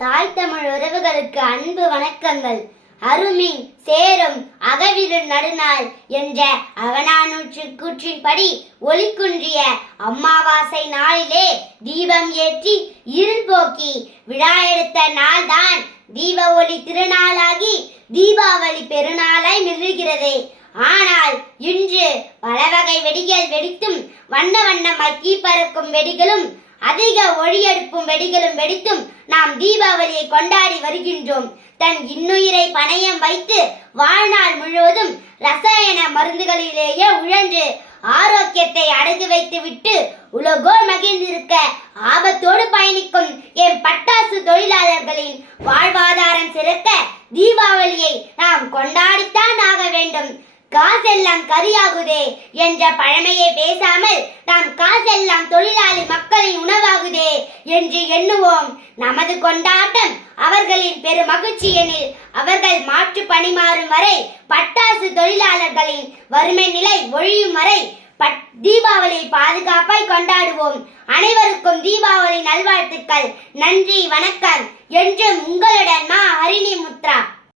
தாய் தமிழ் உறவுகளுக்கு அன்பு வணக்கங்கள். அருமின் சேரும் அகவிரு நடுநாள் என்ற அகநானூற்று கூற்றின்படி ஒளிக்குன்றிய அம்மாவாசை நாளிலே தீபம் ஏற்றி இருள் போக்கி விழா எடுத்த நாள்தான் தீப ஒளி திருநாளாகி தீபாவளி பெருநாளாய் மிளிர்கிறது. ஆனால் இன்று பல வகை வெடிகள் வெடித்தும் வண்ண வண்ணமாய் பறக்கும் வெடிகளும் அதிக ஒளியெடுப்பும் வெடிகளும் வெடித்தும் நாம் தீபாவளியை கொண்டாடி வருகின்றோம். தன் இன்னுயிரை பணயம் வைத்து வாழ்நாள் முழுவதும் ரசாயன மருந்துகளிலேயே உழன்று ஆரோக்கியத்தை அடகு வைத்து விட்டு உலகோர் மகிழ்ந்திருக்க ஆபத்தோடு பயணிக்கும் என் பட்டாசு தொழிலாளர்களின் வாழ்வாதாரம் சிறக்க தீபாவளியை நாம் கொண்டாடித்தான் ஆக வேண்டும். காசெல்லாம் கரியாகுதே என்ற பழமையை பேசாமல் நாம் காசெல்லாம் தொழிலாளி மக்களின் உணவாகுதே என்று எண்ணுவோம். நமது கொண்டாட்டம் அவர்களின் பெரு மகிழ்ச்சி எனில் அவர்கள் மாற்று பணிமாறும் வரை பட்டாசு தொழிலாளர்களின் வறுமை நிலை ஒழியும் வரை தீபாவளியை பாதுகாப்பாய் கொண்டாடுவோம். அனைவருக்கும் தீபாவளி நல்வாழ்த்துக்கள். நன்றி, வணக்கம். என்றும் உங்களுடன் மா ஹரிணி முத்ரா.